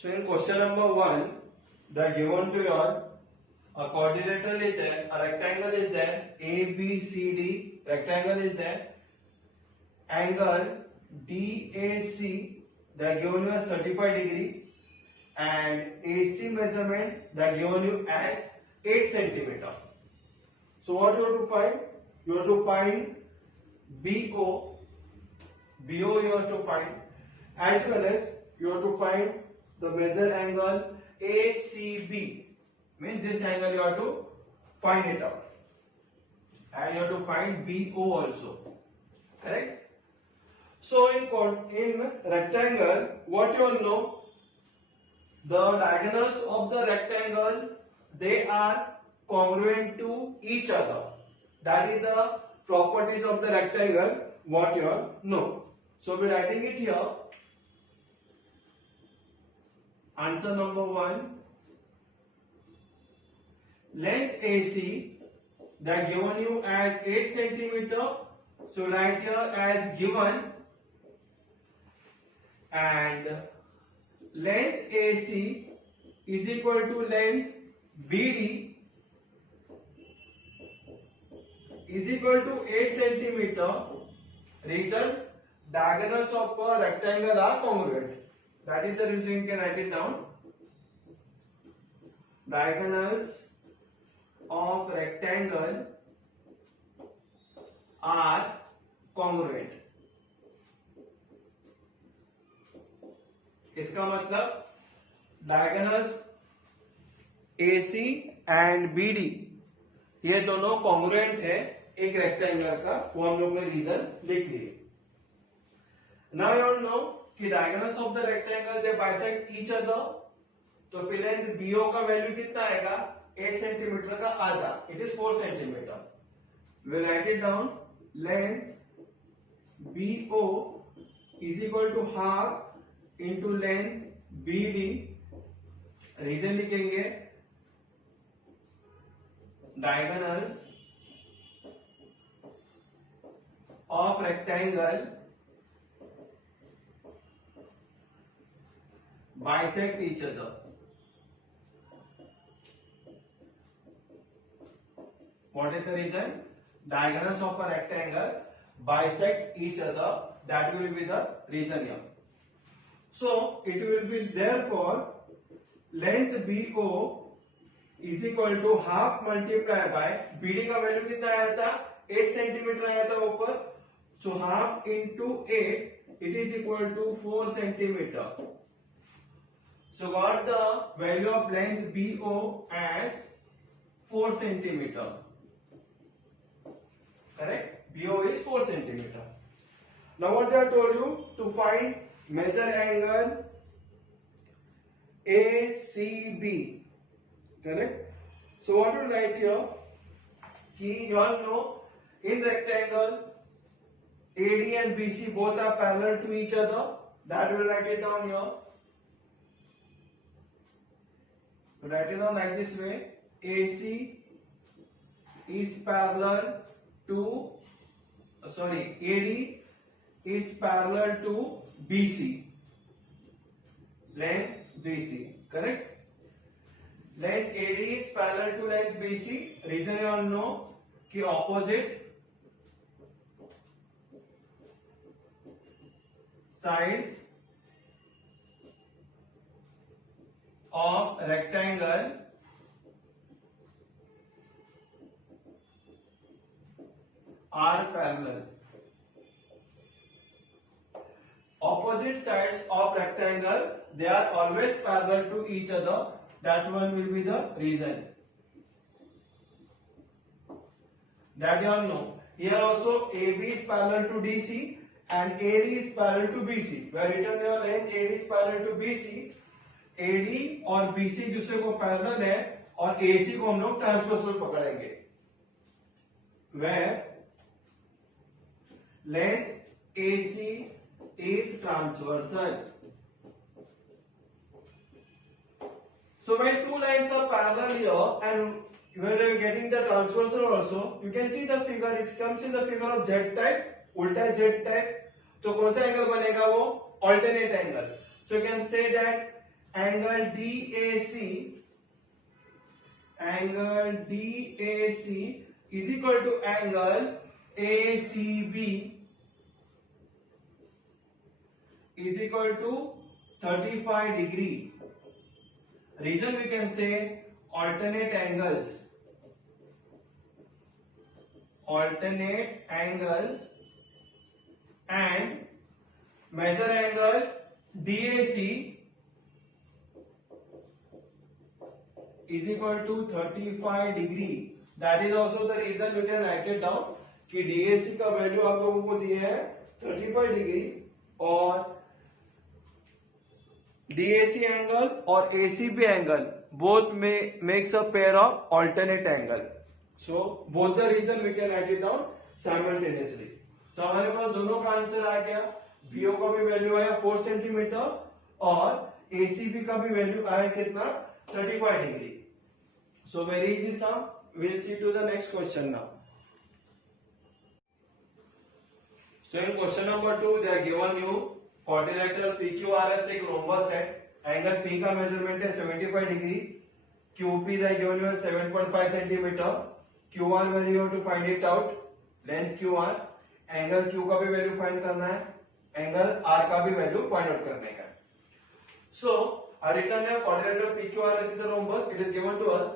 So in question number 1, they are given to your a quadrilateral is there, a rectangle is there, ABCD rectangle is there, angle DAC they are given you as 35 degree, and AC measurement they are given you as 8 centimeter. So what you have to find? You have to find BO you have to find, as well as you have to find the measure angle ACB. Means this angle you have to find it out, and you have to find BO also. Correct? So in rectangle, what you all know, the diagonals of the rectangle they are congruent to each other. That is the properties of the rectangle. What you all know. So we are writing it here. Answer number 1. Length AC they are given you as 8 centimeter. So write here as given, and length AC is equal to length BD is equal to 8 centimeter. Result, diagonals of a rectangle are congruent. That is the reason you can write it down. Diagonals of rectangle are congruent. इसका मतलब diagonals AC and BD ये दोनों congruent है एक rectangle का, वो हम लोग ने रीजन लिख लिए. Now you all know कि diagonals of the rectangle they bisect each other. तो फिर लेंथ BO का वैल्यू कितना आएगा? 8 सेंटीमीटर का आधा, it is 4 centimetre. We'll write it down. Length BO is equal to half into length BD. Reason लिखेंगे, diagonals of rectangle bisect each other. What is the reason? Diagonals of a rectangle bisect each other. That will be the reason here. So it will be therefore length BO is equal to half multiplied by BD का value कितना आया था? 8 centimetre आया था ऊपर. So half into 8 it is equal to 4 centimeter. So got the value of length BO as 4 centimeter. Correct? BO is 4 centimeter. Now what they have told you? To find measure angle ACB. Correct? So what you write here? Ki you all know in rectangle AD and BC both are parallel to each other. That will write it down here. Write it down like this way. AC is parallel to AD is parallel to BC. Length BC. Correct? Length AD is parallel to length BC. Reason you all know कि opposite sides of rectangle are parallel. Opposite sides of rectangle they are always parallel to each other. That one will be the reason. That you all know. Here also AB is parallel to DC and AD is parallel to BC. Where written your length AD is parallel to BC. AD और BC दूसरे को parallel है और AC को हम लोग transversal पकड़ेंगे. Where length AC is transversal. So when two lines are parallel here and when you are getting the transversal also, you can see the figure. It comes in the figure of Z type, उल्टा Z type. तो कौन सा angle बनेगा वो? Alternate angle. So you can say that angle DAC is equal to angle ACB is equal to 35 degree. Reason we can say alternate angles and measure angle DAC is equal to 35 degree. That is also the reason we can write it down कि DAC का value आप लोगों को दिया है 35 degree और DAC angle और ACB angle both makes a pair of alternate angle. So both the reason we can write it down simultaneously. तो हमारे पास दोनों का आंसर आ गया. BO का भी वैल्यू आया 4 सेंटीमीटर और ACB का भी वैल्यू आया कितना 35 degree. So very easy sum. We'll see to the next question now. So in question number 2 they are given you quadrilateral PQRS एक rhombus है. एंगल P का मेजरमेंट है 75 degree. QP they are given you 7.5 centimetre. QR value you have to find it out. Length QR. Angle Q का भी value find करना है. Angle R का भी वैल्यू फाइंड आउट करने का. So a written है quadrilateral PQRS is the rhombus. It is given to us.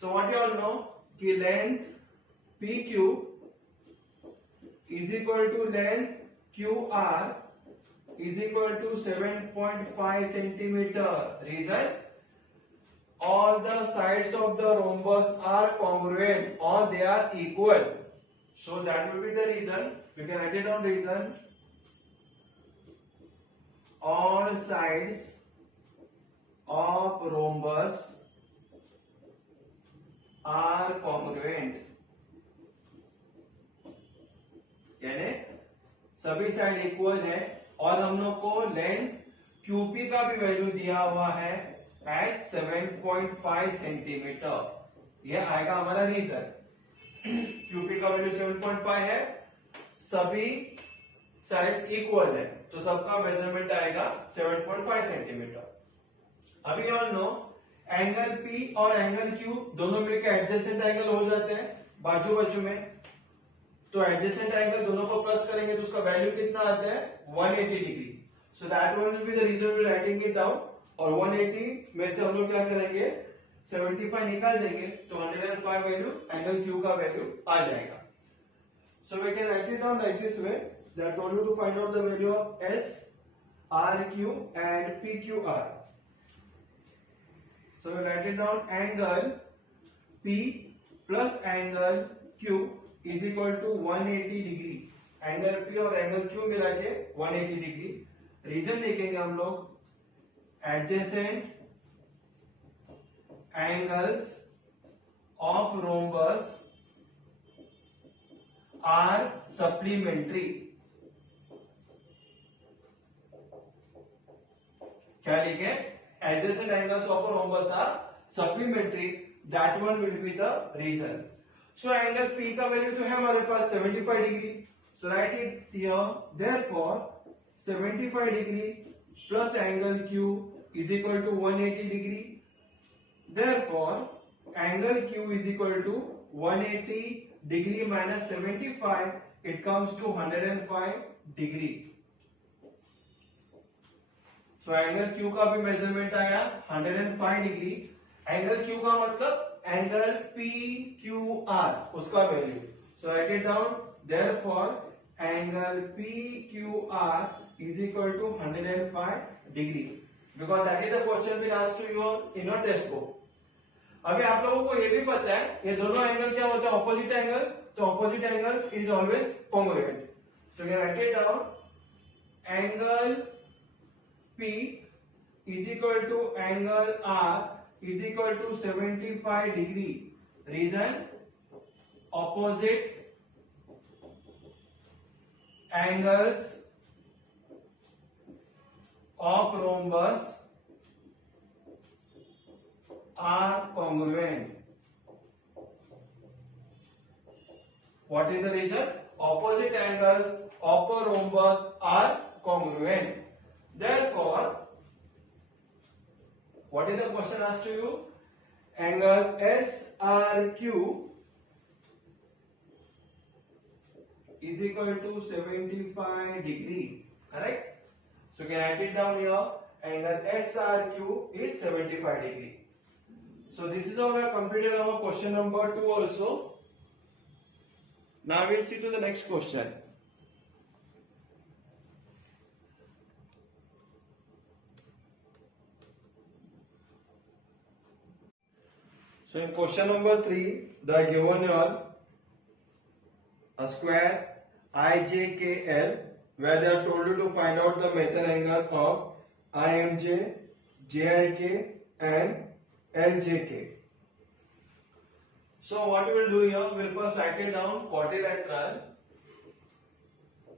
So what you all know कि length PQ is equal to length QR is equal to 7.5 centimeter. Reason? All the sides of the rhombus are congruent or they are equal. So that will be the reason. We can write it down reason. All sides of rhombus are congruent. यानी सभी side equal है और हम लोग को length QP का भी value दिया हुआ है एट 7.5 सेंटीमीटर. यह आएगा हमारा रीजन. QP का वैल्यू 7.5 है, सभी साइड्स इक्वल है तो सबका मेजरमेंट आएगा 7.5 सेंटीमीटर. अभी और नो एंगल P और एंगल Q दोनों मिलकर एडजेसेंट एंगल हो जाते हैं बाजू बाजू में. तो एडजेसेंट एंगल दोनों को प्लस करेंगे तो उसका वैल्यू कितना आता है 180 degree. So that will be the reason we writing it down. और 180 में से हम लोग क्या करेंगे 75 निकाल देंगे तो 105 वैल्यू एंगल Q का वैल्यू आ जाएगा. So we can write it down like this way that told you to find out the value of S RQ and PQR. So we write it down angle P plus angle Q is equal to 180 degree. Angle P और angle Q मिला के 180 degree. Reason लिखेंगे हम लोग adjacent angles of rhombus are supplementary. क्या लिखे adjacent angles of a rhombus are supplementary. That one will be the reason. So angle P का value जो है हमारे पास 75 degree. So write it here. Therefore 75 degree plus angle Q is equal to 180 degree. Therefore angle Q is equal to 180 degree minus 75. It comes to 105 degree. So angle Q का भी measurement आया 105 degree. Angle Q का मतलब angle PQR उसका value. So write it down. Therefore angle PQR is equal to 105 degree because that is the question been asked to you in your test book. अभी आप लोगों को ये भी पता है ये दोनों एंगल क्या होता है ऑपोजिट एंगल. तो opposite angles is always congruent. So you right it down. Angle P is equal to angle R is equal to 75 degree. Reason? Opposite angles of rhombus are congruent. What is the reason? Opposite angles of a rhombus are congruent. Therefore What is the question asked to you? Angle SRQ is equal to 75 degree. Correct? So you can write it down here. Angle SRQ is 75 degree. So this is how we have completed our question number 2 also. Now we'll see to the next question. So in question number 3, they are given here a square IJKL where they are told you to find out the measure angle of IMJ, JIK and LJK. So what we will do here, we will first write it down. Quadrilateral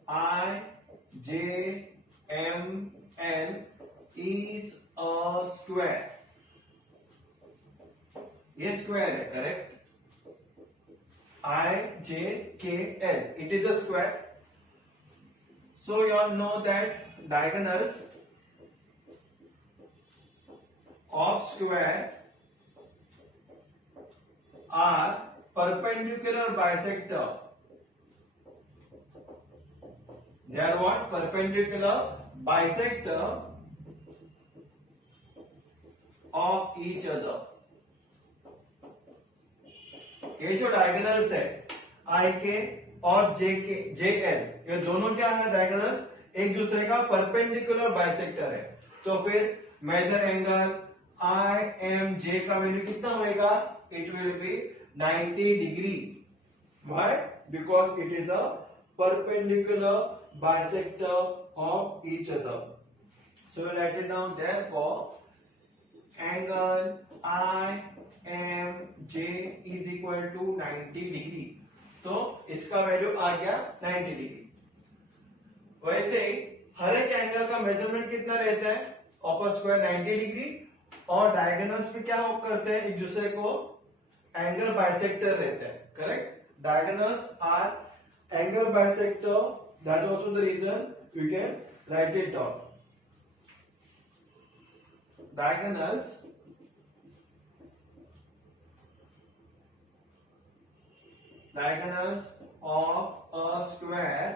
IJML is a square. ये square है, correct? IJKL, it is a square. So you all know that diagonals of square are perpendicular bisector. They are what? Perpendicular bisector of each other. ये जो diagonals है IK और JL, ये दोनों क्या है? डायगोनल्स एक दूसरे का परपेंडिकुलर बाइसेक्टर है. तो फिर मेजर एंगल IMJ का वैल्यू कितना होएगा? It will be 90 degree. Why? Because it is a perpendicular bisector of each other. So we write it down. Therefore, angle IMJ is equal to 90 degree. तो इसका value आ गया 90 degree. वैसे हर एक angle का measurement कितना रहता है? Of a square 90 degree. और डायगोनल्स पे क्या करते हैं? एक दूसरे को एंगल बाइसेक्टर रहते हैं. Correct? Diagonals are angle bisector. That is also the reason you can write it down. Diagonals of a square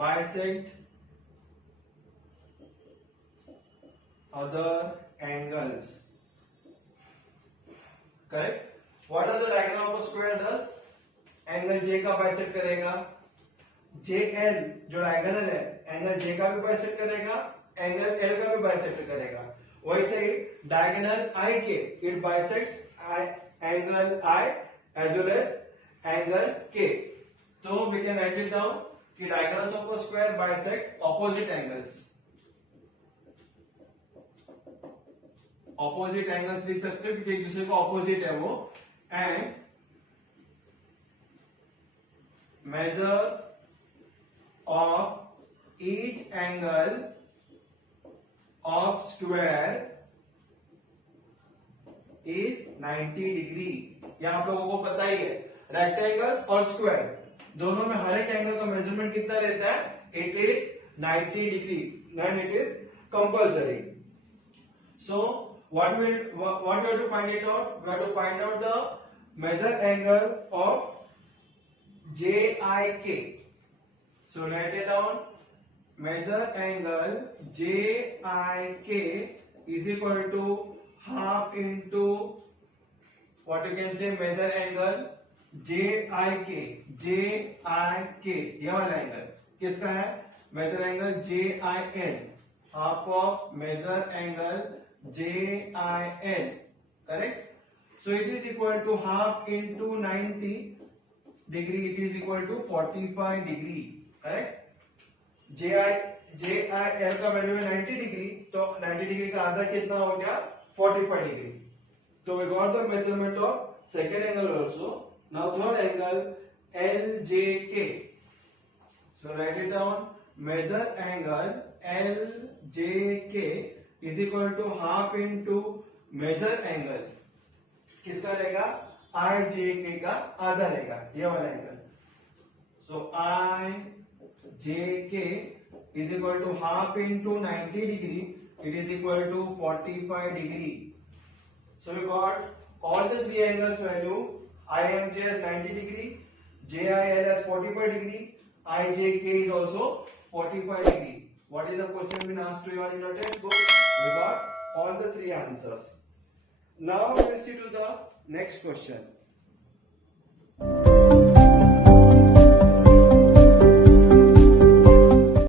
bisect other angles. Correct? What does the diagonal of a square does? Angle J का bisect करेगा. JL जो diagonal है angle J का भी bisect करेगा, angle L का भी bisect करेगा. वैसे ही diagonal IK it bisects angle I as well as angle K. So we can write it down कि diagonals of a square bisect opposite angles. Opposite angles लिख सकते हो क्योंकि एक दूसरे को opposite है वो. And measure of each angle of square is 90 degree. ये आप लोगों को पता ही है. रेक्टेंगल और स्क्वायर दोनों में हर एक एंगल का मेजरमेंट कितना रहता है? It is 90 degree and it is compulsory. So what we have to find it out? We have to find out the measure angle of JIK. So write it down. Measure angle JIK is equal to half into what you can say measure angle JIK. ये वाला angle किसका है? Major angle JIN. Half of major angle JIN. Correct? So it is equal to half into 90 degree. It is equal to 45 degree. Correct? JIL का value है 90 degree. तो 90 degree का आधा कितना हो गया? 45 degree. So we got the measurement of second angle also. Now third angle LJK. So write it down. Measure angle LJK is equal to half into measure angle. किसका रहेगा? IJK का आधा रहेगा. ये वाला angle. So IJK is equal to half into 90 degree. It is equal to 45 degree. So we got all the three angles value. IMJ as 90 degree, JIL as 45 degree, IJK is also 45 degree. What is the question been asked to you in your textbook? We got all the three answers. Now we will see to the next question.